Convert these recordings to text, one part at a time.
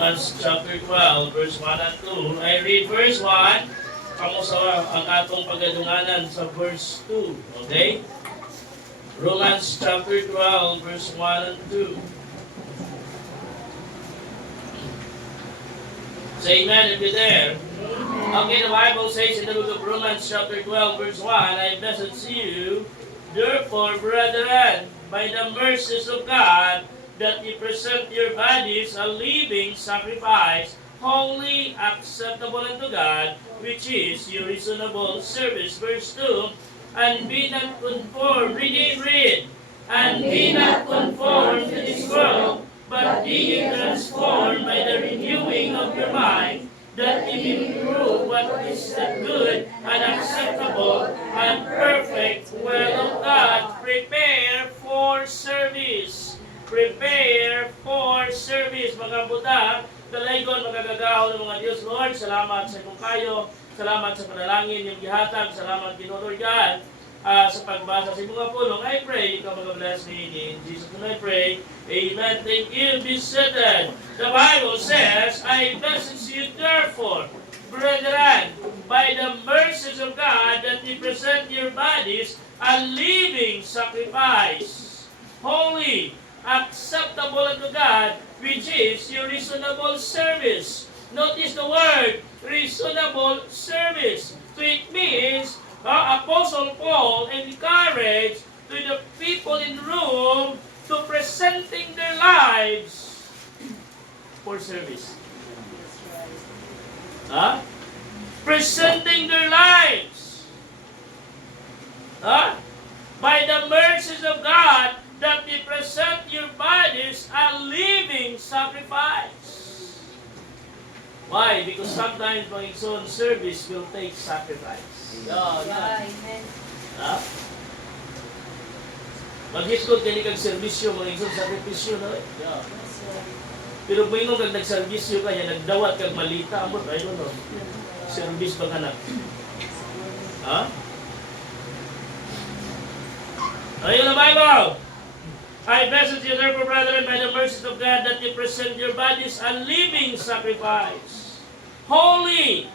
Romans chapter 12, verse 1 and 2. I read verse 1. Kamusta ang atong pagadunganan sa verse 2. Okay? Romans chapter 12, verse 1 and 2. Say amen if you're there. Okay, the Bible says in the book of Romans chapter 12, verse 1, I beseech you, therefore, brethren, by the mercies of God, that ye present your bodies a living sacrifice, holy, acceptable unto God, which is your reasonable service. Verse 2, and be not conformed, read, and be not conformed to this world, but be ye transformed by the renewing of your mind, that ye may prove what is the good and acceptable and perfect will of God. Prepare for service. Prepare for service. Mga buta, dalaygon magagagaw ng mga Diyos, Lord. Salamat sa kong kayo. Salamat sa panalangin yung gihatag. Salamat, Lord God, sa pagbasa sa mga pulong. I pray, ikaw mag-bless me. In Jesus' name I pray. Amen. Thank you. Be seated. The Bible says, I beseech you therefore, brethren, by the mercies of God, that ye present your bodies a living sacrifice, holy, acceptable unto God, which is your reasonable service. Notice the word, reasonable service. So it means, Apostle Paul encouraged to the people in Rome to presenting their lives for service. Presenting their lives. By the mercies of God, that they present your bodies a living sacrifice. Why? Because sometimes mga igsoon, service will take sacrifice. Amen. Mag-hisgot ka ni kag servisyo, mga igsoon, sakripisyo na rin. Pero kung inong kag nagservisyo ka niya, nagdawat kag malita, amot, I don't know. Service ba ka na? Ayun na Bible! I beseech you therefore, brethren, by the mercies of God, that you present your bodies a living sacrifice, holy.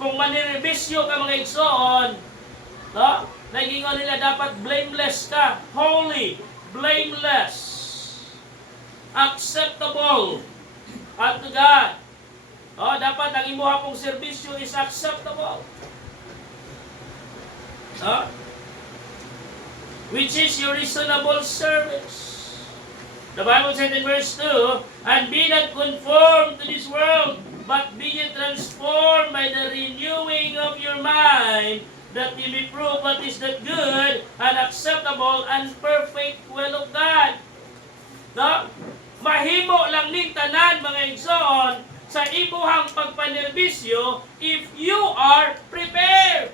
Kung maniribisyo ka mga igsoon, nagingon nila dapat blameless ka, holy, blameless, acceptable unto God. Dapat ang imuha pong serbisyo is acceptable. Which is your reasonable service. The Bible said in verse 2, and be not conformed to this world, but be ye transformed by the renewing of your mind, that ye may prove what is the good and acceptable and perfect will of God. Mahimo lang ning tanan mga igsoon sa imuhang pagpanerbisyo if you are prepared.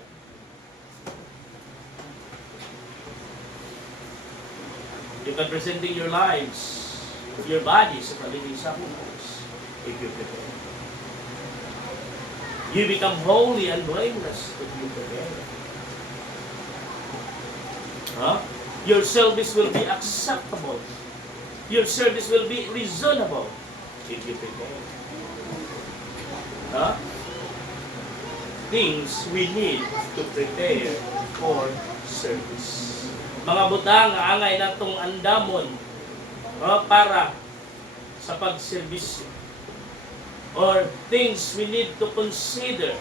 You can presenting your lives, your bodies as a living sacrifice if you prepare. You become holy and blameless if you prepare. Your service will be acceptable. Your service will be reasonable if you prepare. Things we need to prepare for service. Mga butang, angay natong andamon para sa pagserbisyo. Or things we need to consider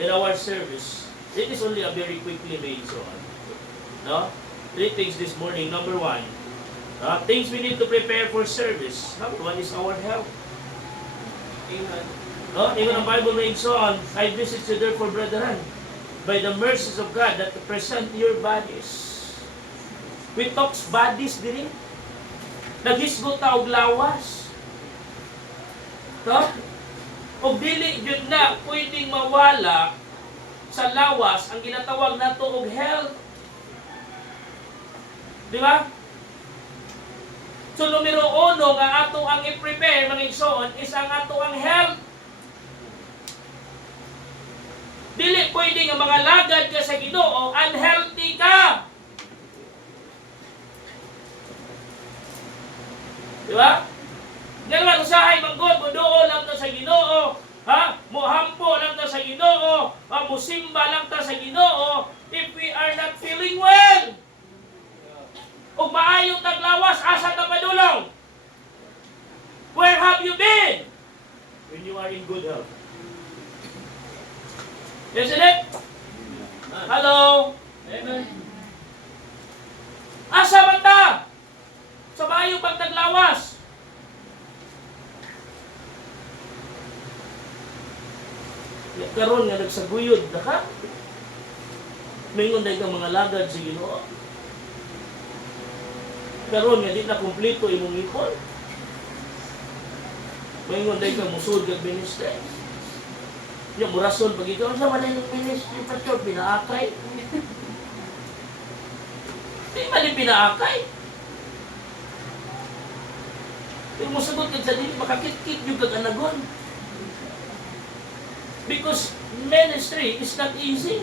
in our service. It is only a very quickly made so on. 3 things this morning. Number 1, things we need to prepare for service. Number 1 is our health. Amen. Even ang Bible made so on, I beseech you therefore, brethren, by the mercies of God, that to present your bodies. We talks bodies diri. Naghisgot ta og lawas. Og dili jud na pwedeng mawala sa lawas ang ginatawag nato og health. Di ba? So numero 1 nga ato ang i-prepare mga igsoon is ang ato ang health. Dili pwede nga mga lagad ka sa Ginoo, unhealthy ka. Di ba? Ngayon, usahay manggod, muduo lang to sa Ginoo, ha? Muhampo lang to sa Ginoo, musimba lang to sa Ginoo, if we are not feeling well. Ug maayong taglawas, asa ka padulong? Where have you been? When you are in good health. Isn't it? Hello? Amen. Asa man ta? Sa maayong pagtaglawas. Karon nga nagsaguyod na ka. Mingon dahil kang mga lagad sa Ginoo. Karon nga di na kumpleto imong ipon. Mingon dahil kang musud kag ministry. Yung murason pag ikaw sa man yung ministry pastor pinaakay. Di man yung pinaakay. Pero mo sagot kag sa dili makakit-kit yung kag anagon. Because ministry is not easy.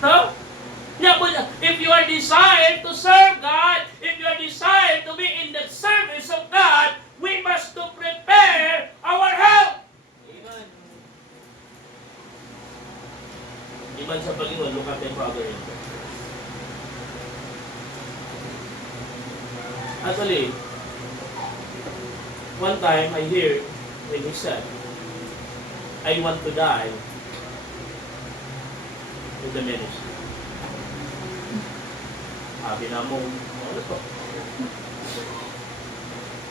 No? If you are desired to serve God, if you are desired to be in the service of God, we must to prepare our health. Amen. Iban sa Panginoon, look at the Father. Actually, one time I hear when he said, I want to die with the ministry. Sabi na mo, ano to?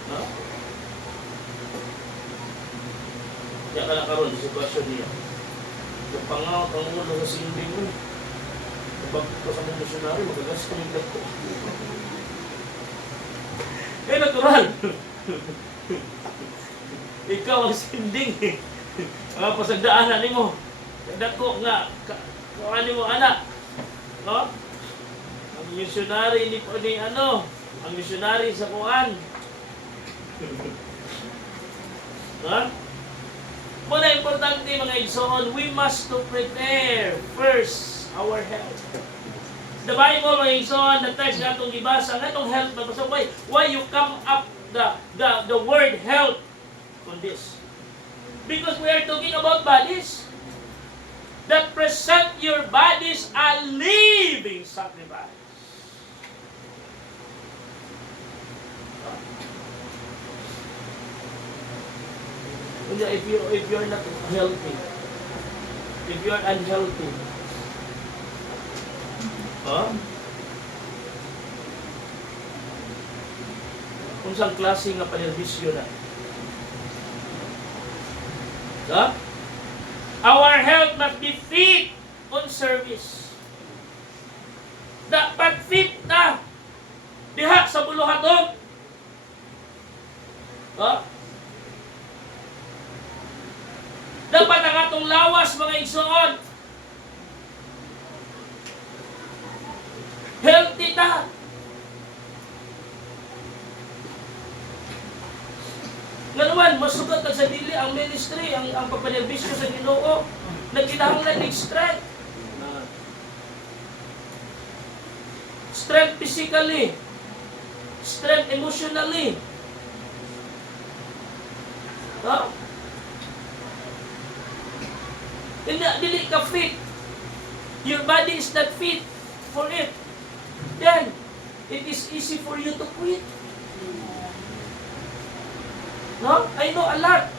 No? Kaya ka na karoon, sitwasyon niya. Yung pangaw, pangulo sa sinding mo. Kapag ko sa mga misyonary, magagas ko yung ko. Eh, natural. Ikaw ang sinding. Mga pasagdaanan ni mo. Dako nga, kung ano mo anak. No? Ang missionary ni ang missionary sa kuan. Ha? Muna importante mga igsoon, we must to prepare first our health. The Bible mga igsoon, the text na itong ibasa, nga itong health na basa, why you come up the word health on this? Because we are talking about bodies that present your bodies a living sacrifice. If you're not healthy, if you're unhealthy, kung saan klase nga panerbisyo na. Our health must be fit on service. Dapat fit na diha sa buluhaton. Dapat ang atong lawas mga igsoon. Healthy ta. Nga naman, masugat ka sa dili ang ministry, ang papanerbisyo sa Ginoo. Nagkinahanglan ng strength. Strength physically. Strength emotionally. Dili ka fit. Your body is not fit for it. Then, it is easy for you to quit. No? I know a lot.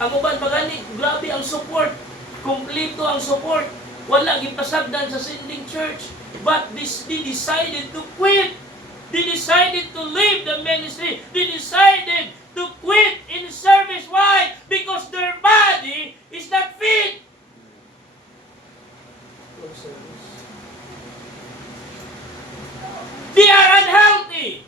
Ang uban pagani, grabe ang support. Kompleto ang support. Wala gipasagdan sa sending church. But they decided to quit. They decided to leave the ministry. They decided to quit in service. Why? Because their body is not fit for service. They are unhealthy.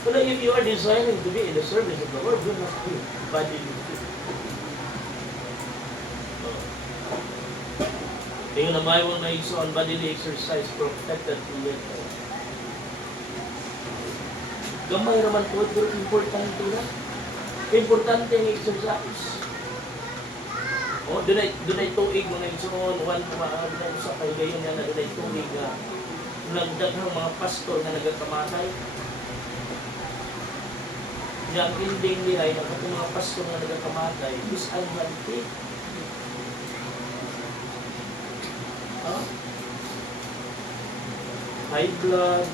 But if you are desiring to be in the service of the Lord, you must be bodily fit. Ngayon na Bible may iso on bodily exercise protected to it. Gamay naman po, pero importante na. Importante ang exercise. O, dunay tuig mga igsoon, dunay sa kaigayon niya na dunay tuig na nagdaghang mga pastor na nagkakamatay. Yang ending nila ay nakatong mga pastor na nagkakamatay, is unhealthy. Huh? High blood.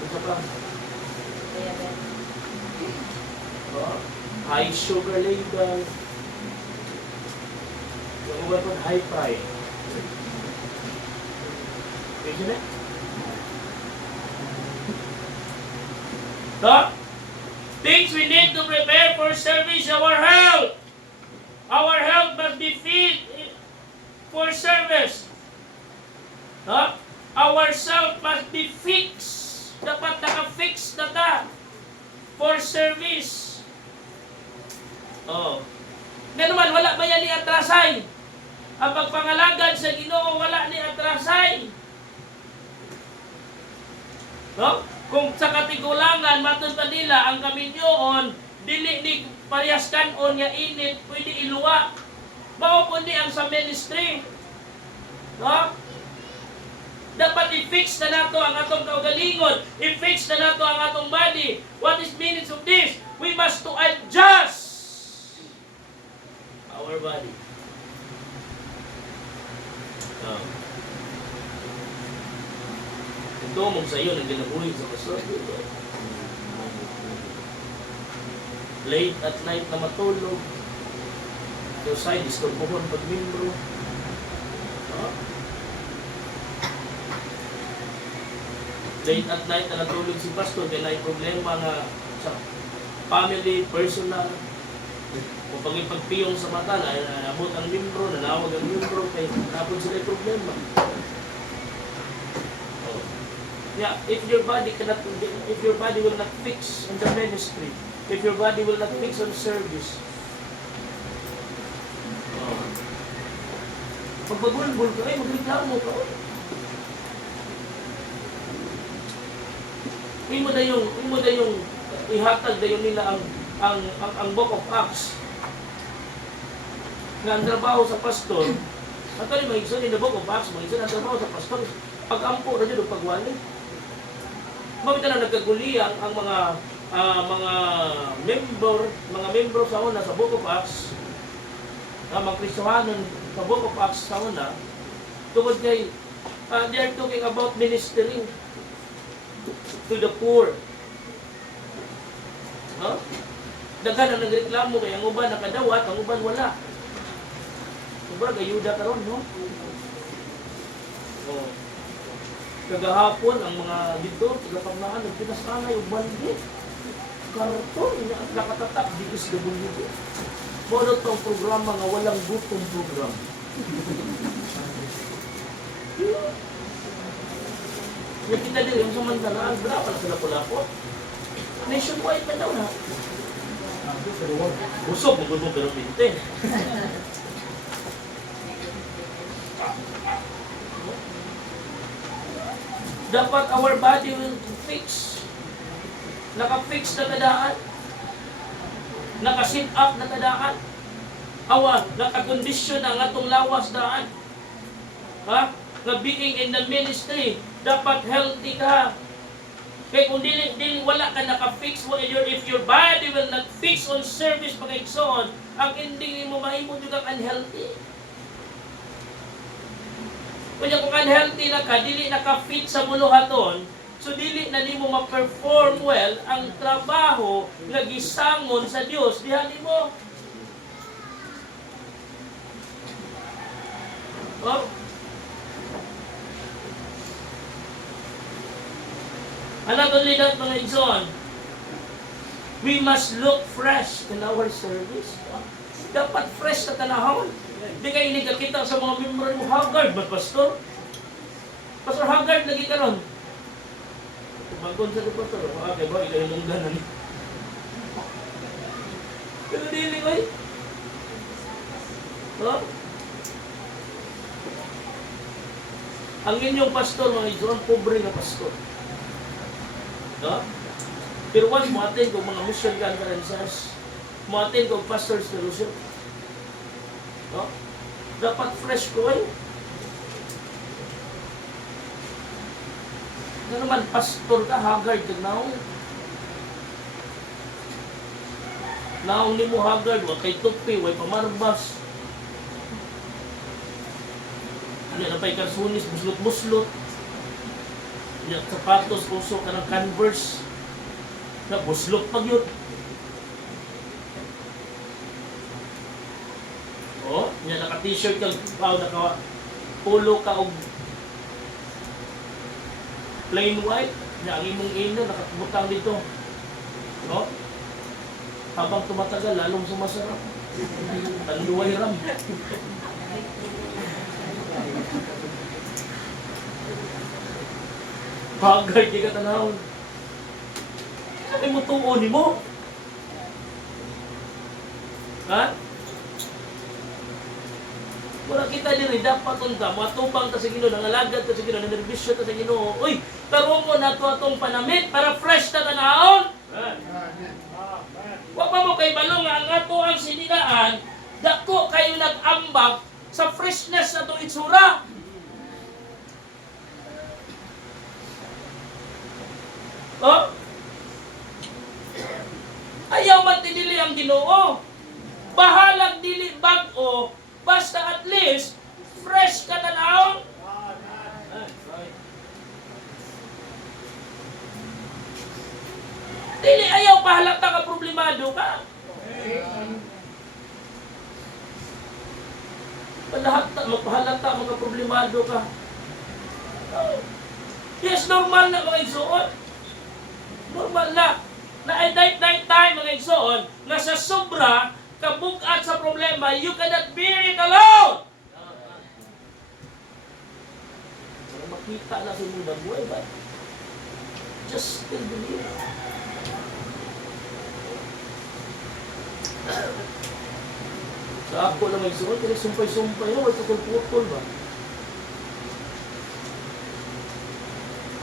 Ito pa. High sugar level. Yung iba po, high pride. Isn't it? So, things we need to prepare for service, our health. Our health must be fit for service. No? Our self must be fixed. Dapat naka-fix na ta for service. Oh. Ganuman, wala ba yan ni atrasay? Ang pagpangalagad sa Ginoo wala ni atrasay. No? Kung sa katigulangan, matod pa nila, ang kaminyoon, dili ni parehas kanon nga init, pwede iluwa. Mao po ni ang sa ministry. No? Dapat i-fix na nato ang atong kaugalingon. I-fix na nato ang atong body. What is meaning of this? We must to adjust our body. Ito mong sa iyo, nagdinabuhin sa pastor. Late at night na matulog. Your side is turbuhon pag membro. Late at night na natulog si pastor, kaya na problema nga sa family, personal. Kung pagpiyong sa mata, nabot ang membro, nanawag ang membro, kaya napod sila yung problema. Yeah, if your body will not fix on the ministry, if your body will not fix on service, pagbagulbul ka, magreklamo ka. Imo na yung ihatag na yung nila ang Book of Acts. Nga ang trabaho sa pastor, at kali mag-igsoon in the Book of Acts, mag-igsoon ang trabaho sa pastor, pag-ampo na dyan o pagwali. Mabita na nagkaguliyang ang mga membro sa una sa Book of Acts, mga Kristohanon sa Book of Acts sa una, tungkol kay, they are talking about ministering to the poor. No? Daghan ang nagreklamo kay ang uban nakadawat, ang uban wala. Sobra gayuda karon, no? Oh. Kagahapon ang mga dito sa pamnaan nagpinasanay og bandi. Karton nakatatak digis gabon dito. Mono tong programa nga walang gutom program. Yung kita din yung samantalaan, berapa na sila pulapot? Nationwide pa daw na. Busog, magulong pero pinte. Dapat our body will fix. Naka-fix na tadaan. Naka-sit up na tadaan. Naka-condition ang atong lawas daan. Ha? Na being in the ministry, dapat healthy ka. Kaya kung dili wala ka naka-fix, if your body will not fix on service pag-igsoon, ang ending mo mahimo juga unhealthy. Kaya kung unhealthy na ka, dili naka-fit sa buluhaton, so dili na nimo ma-perform well ang trabaho nga gisangon sa Dios diha nimo. Oh. Another leader mga igsoon, we must look fresh in our service. Dapat fresh sa tanahon. Di kayo nagkakita sa mga member mo, haggard ba, pastor? Pastor, haggard lagi ka ron. Magkon sa ito, pastor. Okay ba, ikaw yung mungganan. Pero dili ko eh. No? Ang inyong pastor, mga idol, ang pobre na pastor. No? Pero once mo atin kung mga mission conferences, mo atin kung pastor's fellowship. No? Dapat fresh ko kayo. Ano naman, pastor ka, haggard ka naong. Naong ni mo haggard, wag kay tupi, wag pamarbas. Hindi na pa'y karsunis, buslot-buslot. Hindi sapatos, puso ka ng Converse. Na buslot pag yun. O, hindi naka-t-shirt ka, naka-polo ka o plain white. Hindi ang imong ino, nakabutang dito. No? Habang tumatagal, lalong sumasarap. Tanduay ram. Bagay, di ka tanawon. Sabi mo tuon mo. Ha? Wala kita diri, dapat unta, matubang ta sa Ginoo, nangalagad ta sa Ginoo, nanerbisyo ta sa Ginoo. Uy, tarong mo na atong panamit para fresh ta tanahon. Wa pa mo kay balong nga ang ato ang sinilaan, dako kayo nag-ambag sa freshness sa itong itsura. Oh? Ayaw man tinili ang Ginoo. Bahalag dili bag-o, basta at least fresh ka tanahon. Dili ayaw pahalata ka problemado ka. Magpahalata mga problemado ka. Yes, normal na mga igsoon. Normal na. Na ay night time mga igsoon, na sa sobra, kabugat sa problema, you cannot bear it alone. Para makita na sa mga buhay ba? Just still believe. Sa ako lang may suot, kasi sumpay-sumpay na, wala putol ba?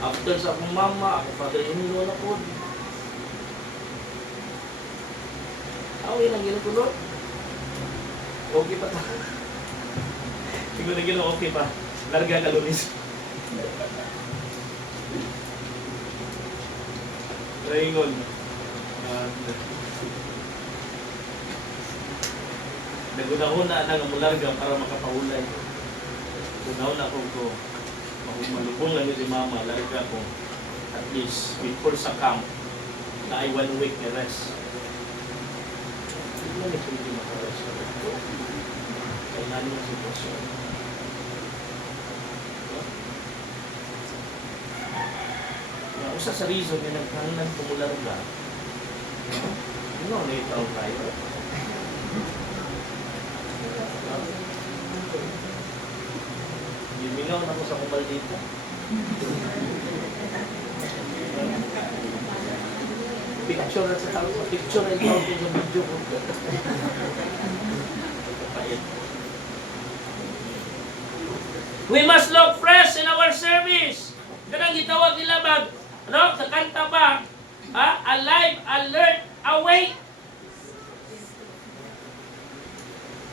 After sa akong mama, ako father-in-law na po. Awin lang ginutulot. Okay pa ta. Siguro na gino, okay pa. Larga ka lunis. Raingon. Nagunahon na nga mularga para makapahulay. Nagunahon na akong ko. Malubong lang si mama, larga ko. At least, before sa camp, na ay 1 week na rest. Hindi mo nito hindi makarest. Kailangan yung sitwasyon. Usa sa reason na nagkangan kumularga. Ano na itaw tayo? Gimingaw na ko sa kumbal dito. Picture na sa tao. Picture na ito sa video ko. We must look fresh in our service. Ganang gitawag nila bag. Ano? Sa kanta ba? Alive, alert, awake.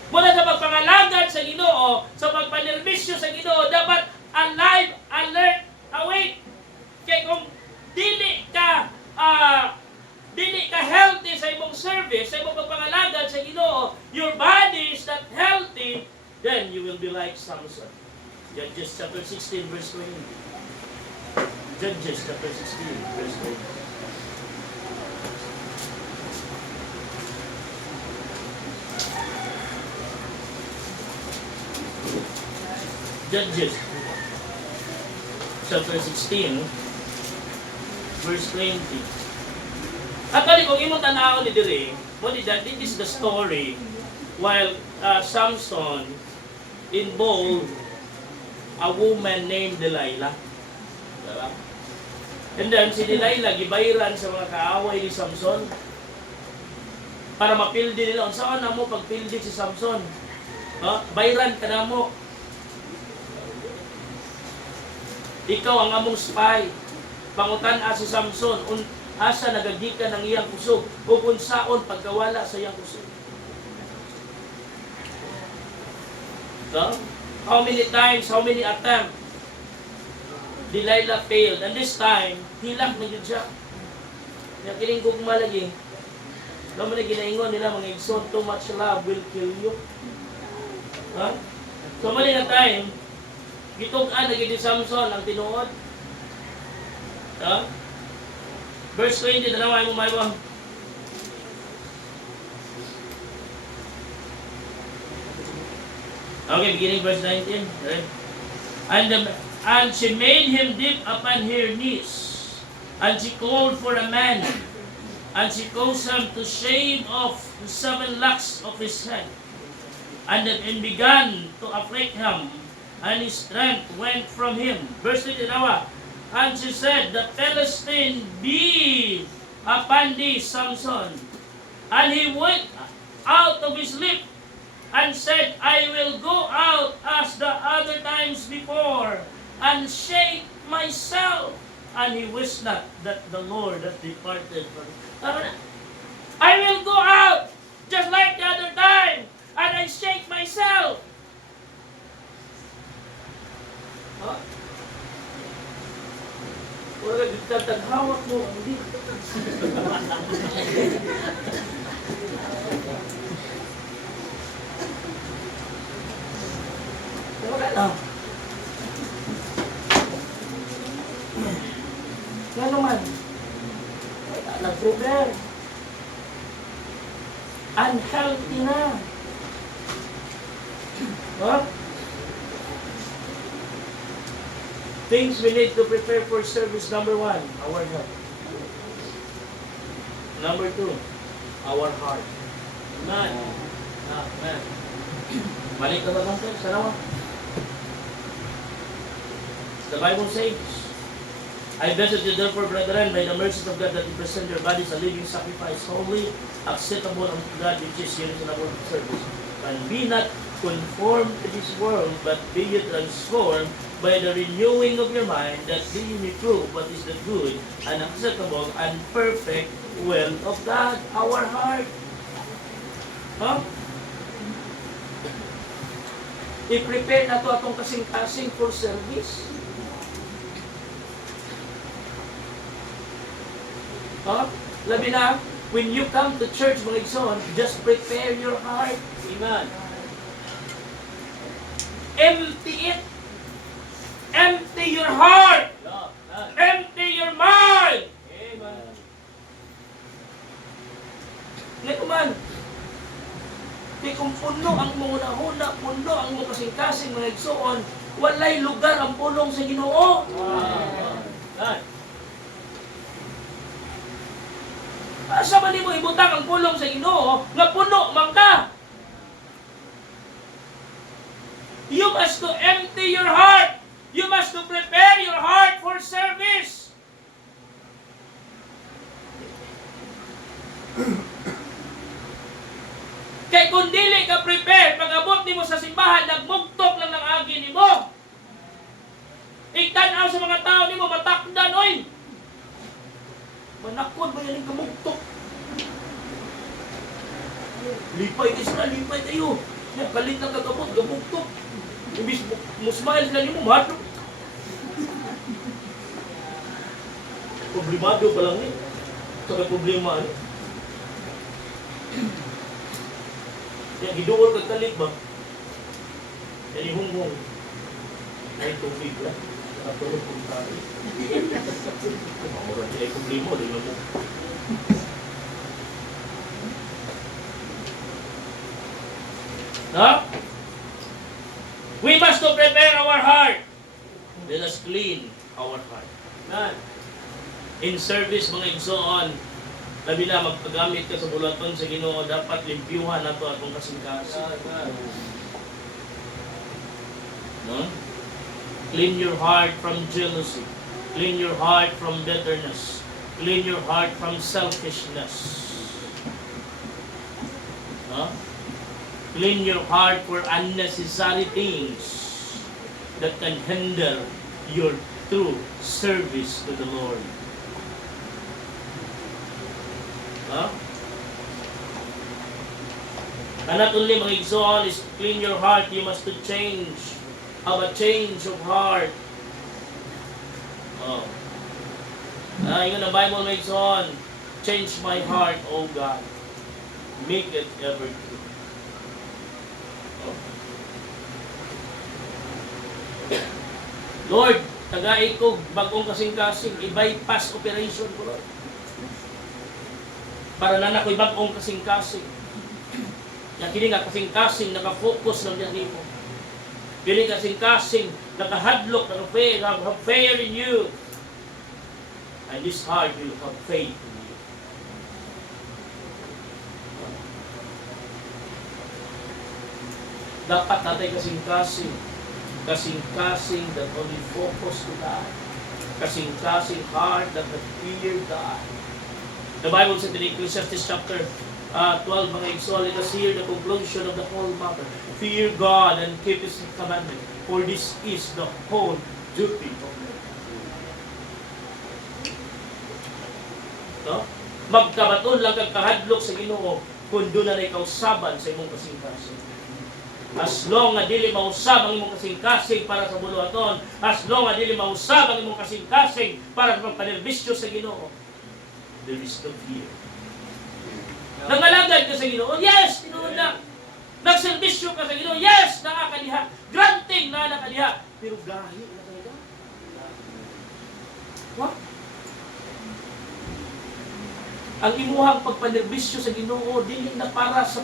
Mula sa pagpangalagad sa Ginoo, sa pagpanerbisyo sa Ginoo, dapat alive, alert, awake. Kaya kung dili ka healthy sa imong service, sa imong pagpangalagad sa Ginoo, your body is not healthy, then you will be like Samson. Judges chapter 16 verse 20. Judges chapter 16 verse 20. Judges chapter 16 verse 20. At kali kung imong tanaw ni dire, mo di that this is the story while Samson involved a woman named Delilah. Diba? And then si Delilah gibayran sa mga kaaway ni Samson para mapildi nila. Saan na mo pagpildi si Samson? Bayran ka na mo. Ikaw ang among spy. Pangutan-a si Samson, asa nagagikan ng iyang kusog, o kung saon pagkawala sa iyang kusog. How many times, how many attempts Delilah failed, and this time, hilak na yun siya. Yung kining gugma lagi, naman na ginaingon nila, mga igsoon, too much love will kill you. So mali na time, gitug-an lagi ni Samson ang tinuod. Verse 20, dalawa mo may mo. Okay, beginning verse 19. Right? And she made him dip upon her knees, and she called for a man, and she caused him to shave off the 7 locks of his head, and began to afflict him, and his strength went from him. Verse 20, and she said, the Philistine be upon thee, Samson. And he went out of his lip, and said, I will go out as the other times before, and shake myself. And he wished not that the Lord had departed from him. I will go out just like the other time, and I shake myself. Wala nagtataghawak mo. Hindi. Wala na. Nga naman. Nag-prepare. Unhealthy na. Things we need to prepare for service. Number 1, our health. Number 2, our heart. Amen. Amen. Balik ka ba lang tayo? Salamat. The Bible says, I beseech you therefore, brethren, by the mercies of God, that you present your bodies a living sacrifice, holy, acceptable unto God, which is your reasonable service. And be not conformed to this world, but be ye transformed by the renewing of your mind, that ye may prove what is the good and acceptable and perfect will of God. Our heart. I-prepare na to atong kasing-kasing for service. Labi na, when you come to church, mga igsoon, just prepare your heart. Amen. Empty it. Empty your heart. Empty your mind. Amen. Ngayon man, di kung puno ang mga huna, puno ang mga kasing-kasing mga igsoon, walay lugar ang pulong sa Ginoo. Asa man nimo ibutang ang pulong sa Ginoo nga puno man ka? You must to empty your heart. You must to prepare your heart for service. Kay kung dili ka prepare, pag-abot nimo sa simbahan, nagmugtok lang ng agi nimo. Igtanaw sa mga tao nimo, matakdan, oy! Manakon ba yan yung kamugtok? Lipay kayo. Kalit na kagabot, gamugtok. Imbis musmail sila nimo, mahadlok. Problemado pa lang eh. Saka problema ano. Kaya giduol kag kalit ba? Yan ihunggong. Ay tubig lang. Nakatulog kong tayo. Kumamura sila yung problema. Di mo. We must to prepare our heart. Let us clean our heart. In service, mga igsoon, labi na magpagamit ka sa bulaton sa Ginoo, dapat limpyuhan na ito atong kasing-kasing. Clean your heart from jealousy. Clean your heart from bitterness. Clean your heart from selfishness. Clean your heart for unnecessary things that can hinder your true service to the Lord. Huh? And not only mga igsoon is clean your heart, you must to change. Have a change of heart. Oh. Yun ang Bible mga igsoon. Change my heart, O God. Make it ever true. Oh. Lord, tagai ko bagong kasing-kasing, i-bypass operation ko, Lord. Para na ako'y bagong kasing-kasing. Yang kini nga kasing-kasing, nakafocus lang yan dito. Kini kasing-kasing, nakahadlok, have faith in you. And this heart will have faith in you. Dapat natin kasing-kasing. Kasing-kasing that only focus to God. Kasing-kasing heart that fear God. The Bible said in Ecclesiastes chapter 12, mga igsoon, let us hear the conclusion of the whole matter. Fear God and keep His commandment, for this is the whole duty of man. No? Magkabaton lang kang kahadlok sa Ginoo kung doon na kausaban sa imong kasing-kasing. As long na dili mausab ang imong kasing-kasing para sa buluhaton, as long na dili mausab ang imong kasing-kasing para sa pagpanerbisyo sa Ginoo, there is no fear. Nangalagad ka sa Ginoo, yes, tinuod na. Nagserbisyo ka sa Ginoo, yes, nakakaliha. Granting na nakaliha. Pero gahi na talaga. What? Ang imuhang pagpanerbisyo sa Ginoo, dili na para sa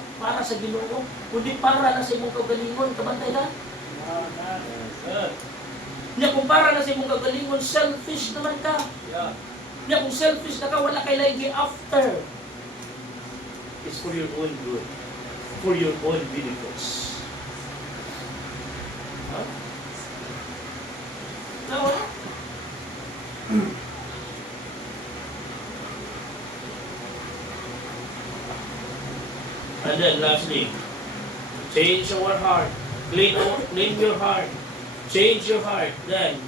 Ginoo, kundi para na sa imong kagalingon, kabantay na? Nya kung para na sa imong kagalingon, selfish naman ka. Nya kung selfish na ka, wala kay lagi after. It's for your own good, for your own benefits. Huh? No? And then lastly, change our heart. Clean your heart. Change your heart. Then,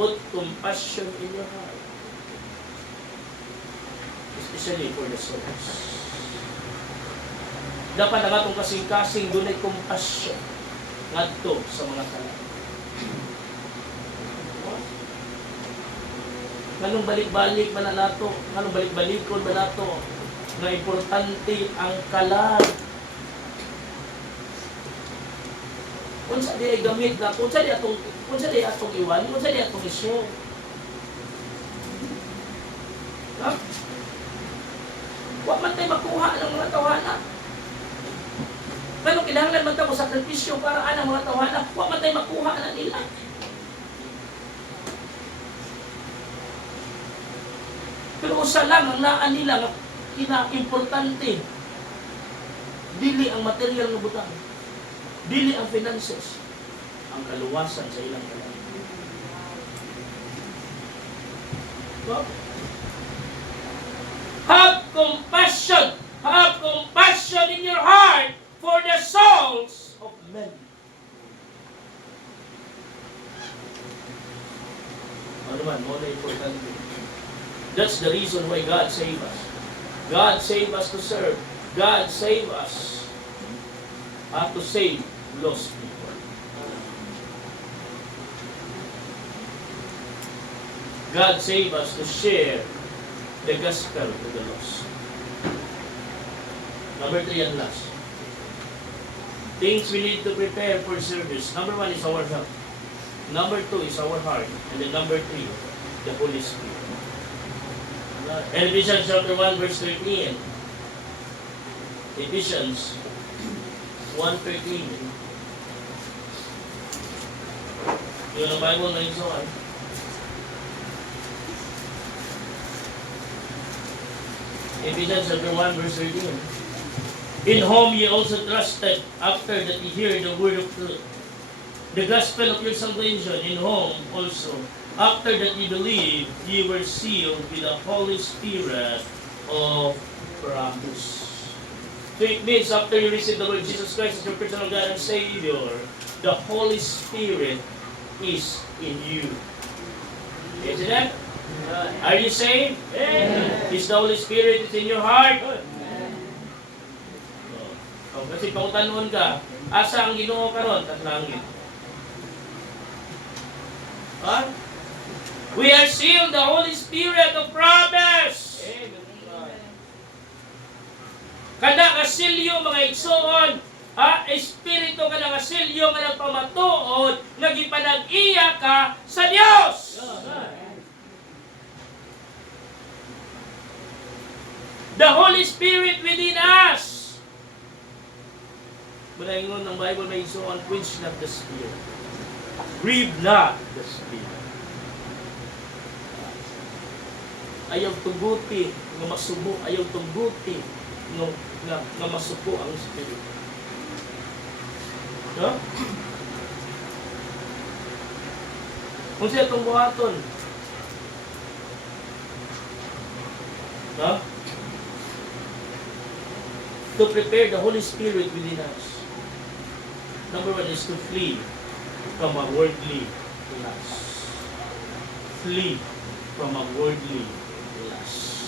put compassion in your heart. Especially for the souls. Dapat ang atong kasing-kasing dunay compassion ngadto sa mga tao. Nganong balik-balik man na nato, nganong balik-balikon ba nato na importante ang kalag. Unsa di gamit na, unsa di atong iwan, unsa di atong i-share. Ha? Wa man tayo makuha ng mga tawana. Pero kinahanglan man tayo sakripisyo para ang mga tawana, wa man tayo makuha na nila. Pero usa lang ang naan nila nga kina-importante. Dili ang material nga butang. Dili ang finances. Ang kaluwasan sa ilang kalangitan. So, have compassion. Have compassion in your heart for the souls of men. Ano man, mo na importante. That's the reason why God saved us. God saved us to serve. God saved us to save lost people. God saved us to share the gospel to the lost. Number 3 and last. Things we need to prepare for service. Number 1 is our health. Number 2 is our heart. And then number 3, the Holy Spirit. Ephesians chapter 1 verse 13. Ephesians 1:13. Yun ang Bible na ito ay. Ephesians chapter 1 verse 13. In whom ye also trusted after that ye hear the word of truth, the gospel of your salvation, in whom also after that ye believe, ye were sealed with the Holy Spirit of promise. So it means after you receive the Lord Jesus Christ as your personal God and Savior, the Holy Spirit is in you. Isn't it? Are you saved? Is the Holy Spirit is in your heart? Oh, kasi pangutanon ka, asa ang Ginoo karon sa langit? Huh? We are sealed the Holy Spirit of promise. Kada kasilyo mga igsoon, espiritu kada kasilyo nga nagpamatuod, nagipanag-iya ka sa Dios. The Holy Spirit within us. Manaingon ng Bible may igsoon, quench not the Spirit. Grieve not the Spirit. Ayaw tuguti nga masubo, ayaw tuguti nga masuko ang Spirit. No? Kung siya itong buhaton, no? To prepare the Holy Spirit within us. Number one is to flee from a worldly lust. Flee from a worldly lust.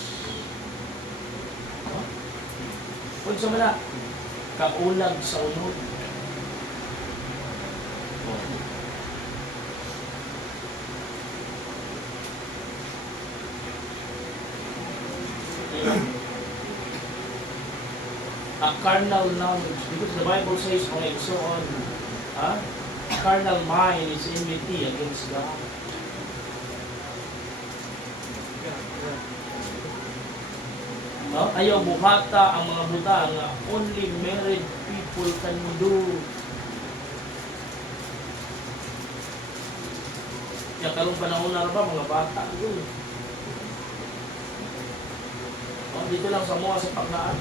Huh? Kung sa mala, kaulag sa unod. A carnal knowledge, because the Bible says, okay, so on, carnal mind is enmity against God. Ayaw buhata ang mga buta nga only married people can do. Kaya karong panahon na ba, mga bata doon. Dito lang sa mga sa pagkaan.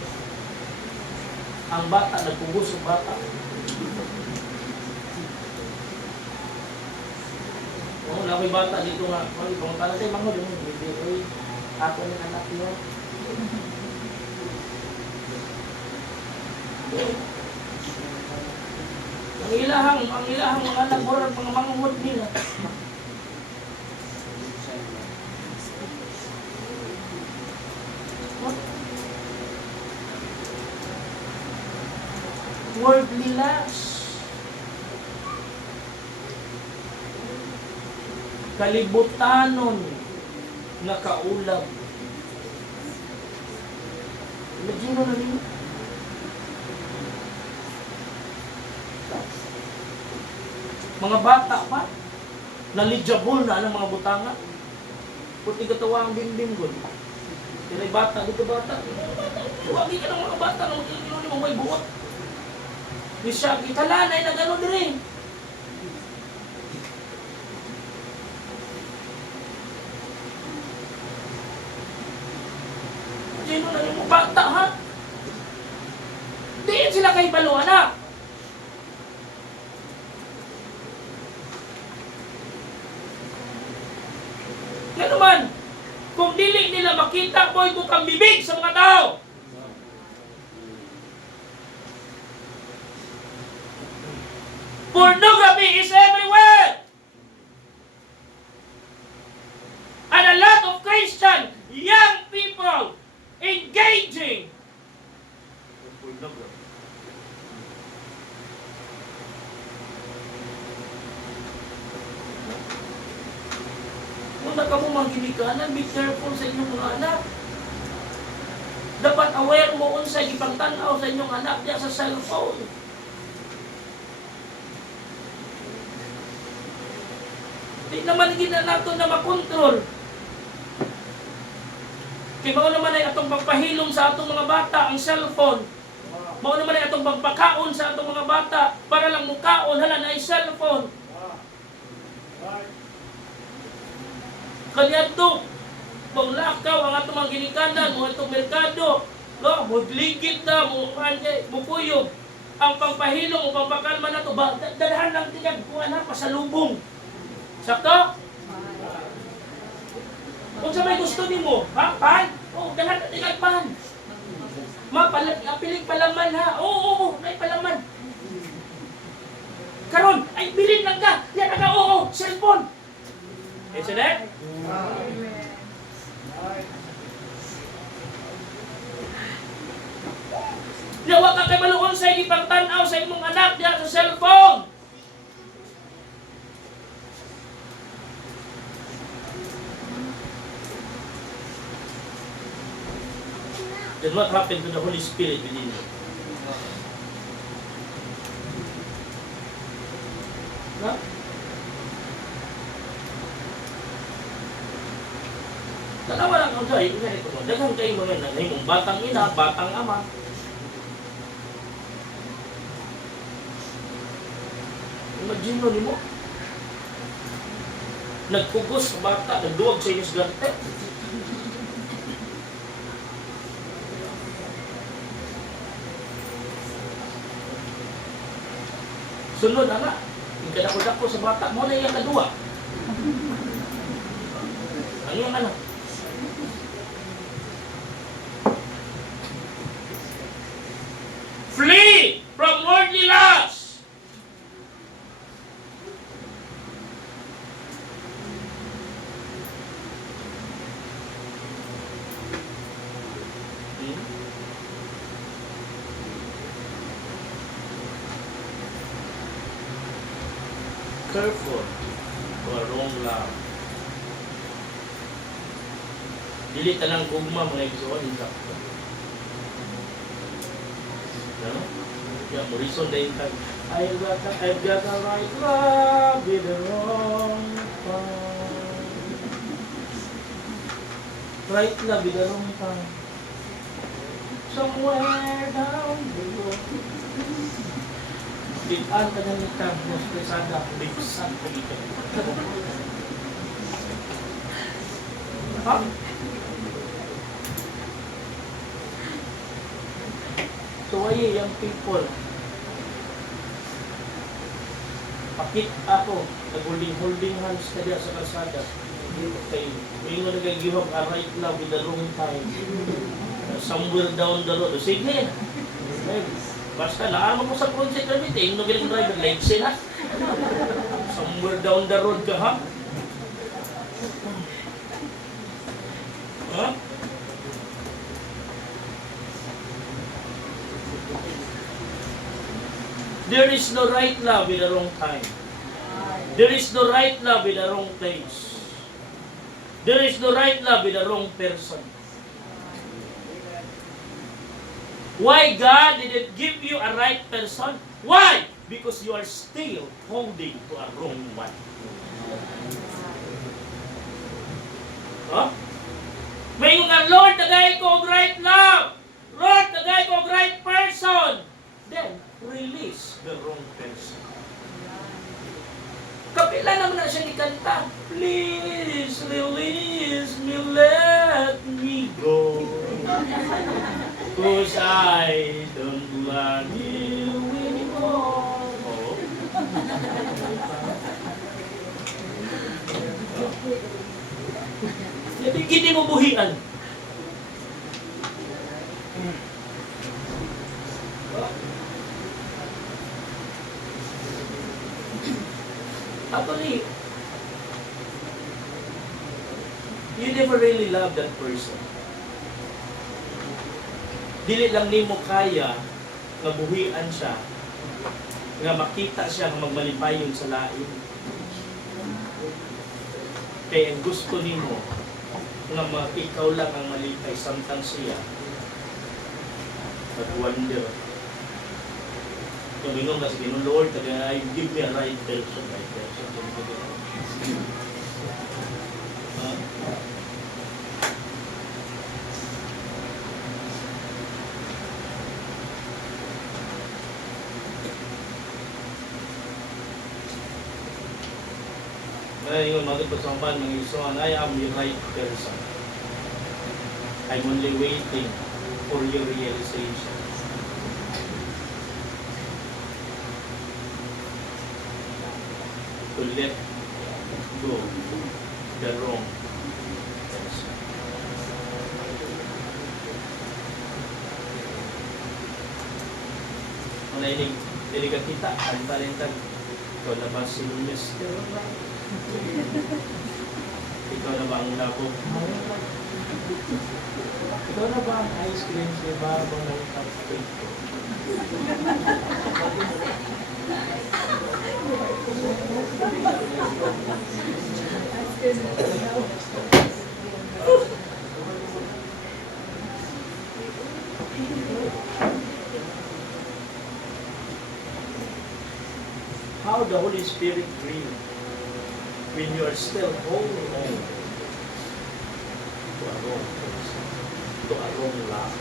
Ang bata, nagpugos ang bata. Nakoy bata dito nga. Kung pala tayo, mga doon, hindi, ako ng anak niyo. Ang ilahang mga anak mo rin, mga manguhod nila. Worldly lust. Kalibutanon na kaulag. Imagine mo na ninyo. Mga bata pa, knowledgeable na ang mga butanga. Puti katawa ang bimbing ko. Kaya bata, dito bata. Huwagi ka ng mga bata na magkakilun mo may buwak. Ni siya, italanay na gano'n din rin. Sino na yung bata, ha? Diin sila kay balo, anak. Ngayon man, kung dili nila makita, boy, kung kang bibig sa mga tao. Pornography is everywhere. And a lot of Christian young people engaging in pornography. Kung ka mo manggilikanan, be careful sa inyong mga anak. Dapat aware mo unsay gipangtan-aw sa inyong anak diya sa cellphone. Di naman gina nato na makontrol. Kaya mao naman ay atong pagpahilom sa atong mga bata ang cellphone. Mao naman ay atong pagpakaon sa atong mga bata para lang mukaon hala na ay cellphone. Kanyadto, maglakaw ang atong mga ginikanan, mga atong merkado, magligid na, mupuyog. Ang pagpahilom o pagpakalma na ito, dadahan lang tingad kung anak, pasalubong. Sakto? Kung sa may gusto ni mo, pan? Dalahan na tingad pan. Apiling palaman ha. Oo, may palaman. Karon, ay bilin lang ka. Yan aga, oo, cellphone. Isn't it? Nawa ka kay maluon sa ipagtanaw sa imong anak diya sa cellphone. Then what happened to the Holy Spirit within you? Ha? Tanawa lang ako dahil, ganito mo, daghang kayo mga nanay mong batang ina, batang ama. Imagine mo mo. Nagpugos sa bata, nagduwag sa inyong gante. Sunod na nga. Yung kadako-dako sa bata mo na yung kadua. Ano yung anak? Flee from worldly lust. Careful or wrong love. Dili tanang gugma mga igsoon insakto. No? Kaya mo reason na yung tag, I've got a right love with the wrong time. Right love with the wrong time. Somewhere down the road. Bitan ka na nita, mas presada, bigsan ko dito. Ha? So why young people? Pakit ako, nag-holding hands na diya sa kalsada. Okay, may nga nag-give up a right now with the wrong time. Somewhere down the road. Sige, basta naaman mo sa project na meeting, no ganang driver license ha? Somewhere down the road ka ha? Ha? There is no right love with the wrong time. There is no right love with the wrong place. There is no right love with the wrong person. Why God didn't give you a right person? Why? Because you are still holding to a wrong one. Huh? May nga, Lord, tagay ko og right love. Lord, tagay ko og right person. Then, release the wrong person. Kapila naman na siya ikanta. Please release me, let me go. 'Cause I don't love you anymore. Oh. Jadi gini mo buhian. Actually, you never really love that person. Dili lang nimo kaya nga buhian siya, nga makita siya nga magmalipayon sa lain. Kaya ang gusto nimo nga ikaw lang ang malipay samtang siya mag-wonder. Tumingon ka sa Ginoo, Lord, kaya give me a right person, right person. Ngayon, magpapasambal ng isuan, I am the right person. I'm only waiting for your realization. To let go the wrong person. na ini ka kita, kanta-kanta. Ikaw na ba si Mr. Ikaw na ba ang labog? Ikaw na ba ang ice cream siya ba habang ng cupcake? How the Holy Spirit grieves when you are still holding on to a wrong person, to a wrong love.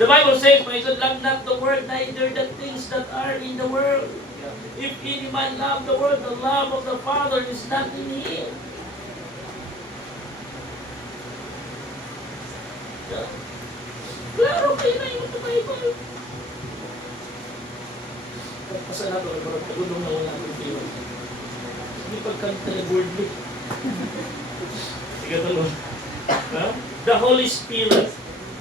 The Bible says, "My son, love not the world, neither the things that are in the world. If any man love the world, the love of the Father is not in him." Klaro kayo na yung Bible. Pasalamat ako para pagulong na wala akong pila. Hindi pagkanta na wordly. Sige tuloy. The Holy Spirit.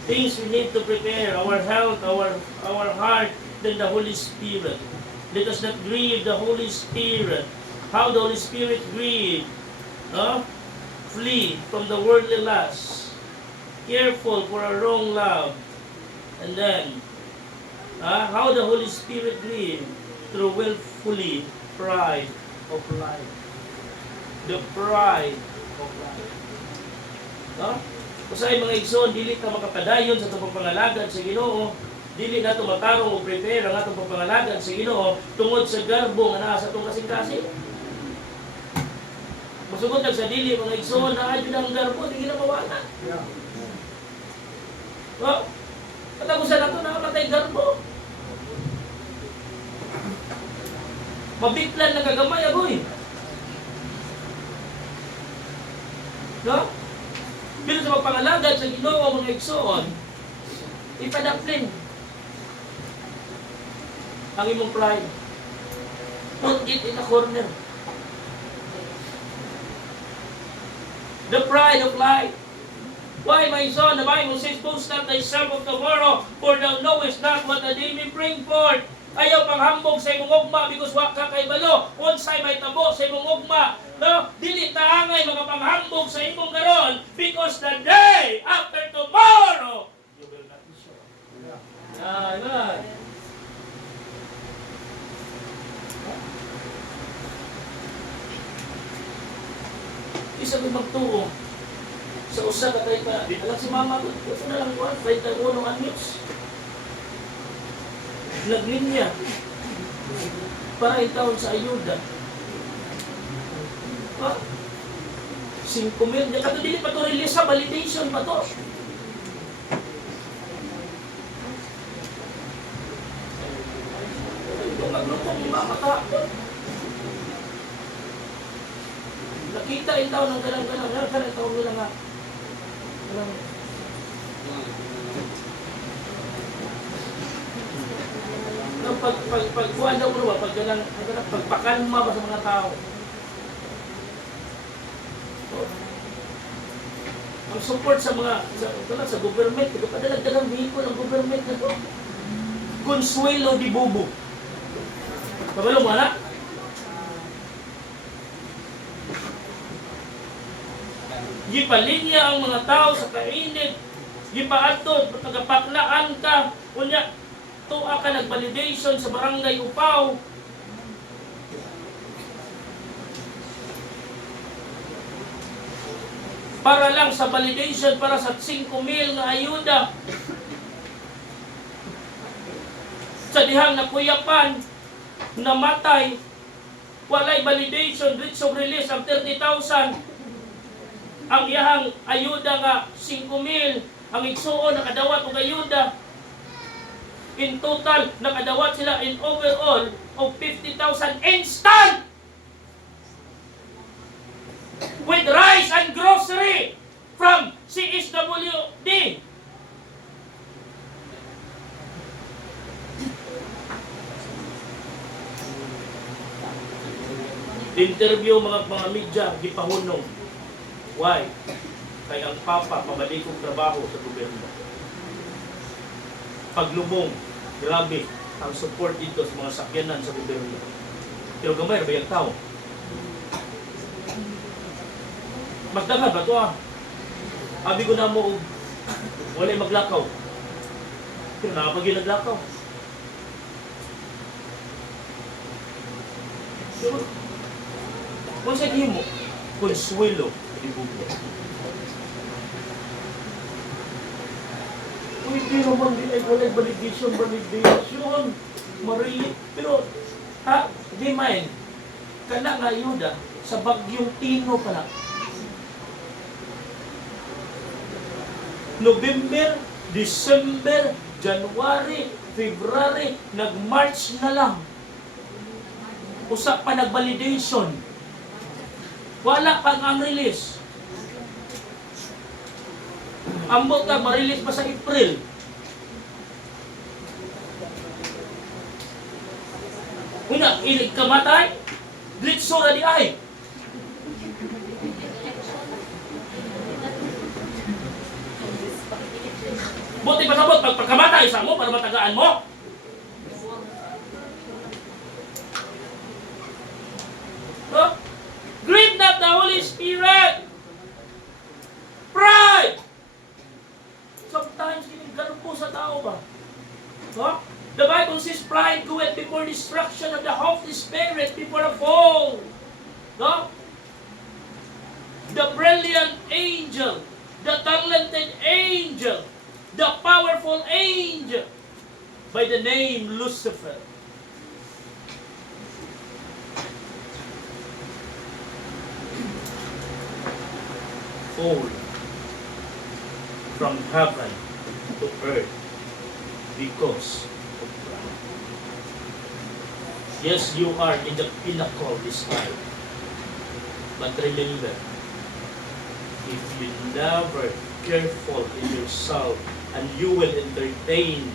Things we need to prepare, our health, our heart, then the Holy Spirit. Let us not grieve the Holy Spirit. How the Holy Spirit grieve? Flee from the worldly lust. Careful for a wrong love. And then, how the Holy Spirit grieve? Through willfully pride of life. The pride of life. Kusay mga igsoon, dili ka makapadayon sa itong pangangalagan sa Ginoo. Dili na ito matarong o prepare ang atong pangangalagan sa Ginoo tungod sa garbo nga naa sa itong kasing-kasing. Masugod lang sa dili mga igsoon na adyo ng garbo, di na mawala. Katapusan na ito, nakamatay garbo. Mabiklan na kagamay agoy. Pero sa magpangalagad sa Ginoo mga igsoon, ipadaplin ang imong pride. Put it in a corner. The pride of life. Why, my son, the Bible says, boast not thyself of tomorrow, for thou knowest not what the day may bring forth. Ayaw panghambog sa imong ugma, because wa ka kay balo, unsay may tabo sa imong ugma. No? Dili taangay mga panghambog sa imong karon, because the day after tomorrow, you will not be sure. Amen. Isa ko magtuo sa usa ka tayo pa. Alam si mama ko, ito na lang ko, 31 anyos. Naglinya para itawon sa ayuda. 5,000. Diyan ka ito dili pa ito release sa validation pa ito. Ito maglutong ni mama kahapon. Nakita yung taon ng ganang-ganang. Kanang taon nila nga. Pagkuhan daw mo ba, pagpakalma ba sa mga tao? Ang support sa mga, sa government, padala-dalang vehicle ng government na ito. Consuelo di Bobo. Kabalo mo, anak? Gipalinya ang mga tao sa kainit. Gipaadto, tagapaklaan ka. Kunya, tuwa ka nag-validation sa barangay Upaw. Para lang sa validation, para sa 5,000 na ayuda. Sa dihang nakuyapan, namatay, walay validation, rich of release ang 30,000. Ang iyahang ayuda nga 5,000, ang igsuon nakadawat og ayuda. In total, nakadawat sila in overall of 50,000 instant! With rice and grocery from CSWD. Interview mga media, gipahunong. Why? Kaya ang papa, pabalik kong trabaho sa gobyerno. Paglubong, grabe ang support dito sa mga sakyanan sa gobyerno. Pero gamay ra ba yung tao? Mas daghan ba ito Abi ko na mo, wala maglakaw. Pero nakapag naglakaw. Pero, kung sa mo, konsuelo, ibubo. Hindi naman din ay wala validation. Marili. Pero, di man, kana nga ayuda, sa bagyong Tino pa lang. November, December, January, February, nag-March na lang. Usa pa nag-validation. Wala pang ang release. Ambot ka, ma-release pa sa April. Una, ilig ka matay, glitso na di ay. Buti pa sabot, pagkamatay sa mo para matagaan mo. Huh? Grieve not the Holy Spirit. Pride. Sometimes, ganun po sa tao ba? Huh? The Bible says, pride goeth before destruction of the Holy Spirit before a fall. No? The brilliant angel, the talented angel, the powerful angel by the name Lucifer. Fall from heaven to earth because of pride. Yes, you are in the pinnacle this time. But remember, if you never careful in yourself and you will entertain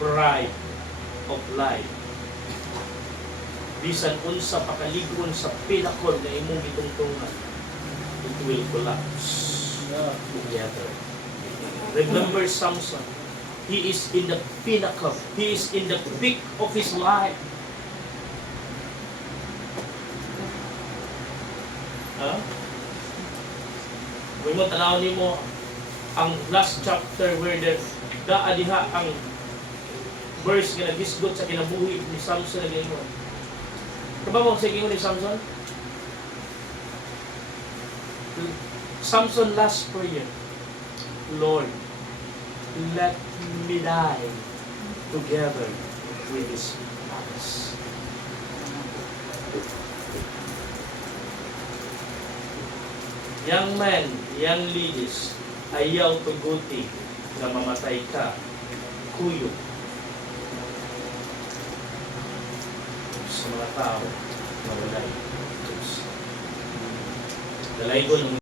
pride of life, bisan unsa pakaligon sa pinnacle na imong gitungtungan, it will collapse together. Remember Samson. He is in the pinnacle. He is in the peak of his life. Kung mo tanaw nimo ang last chapter where diha ang verse nga nagisgot sa kinabuhi ni Samson na gingon. Kabaw mo sa gingon ni Samson? Samson last prayer, Lord, let me die together with his promise. Young man, young ladies, ayaw tuguti na mamatay ka, kuyo sa mga tao na walay Diyos. Dalaygon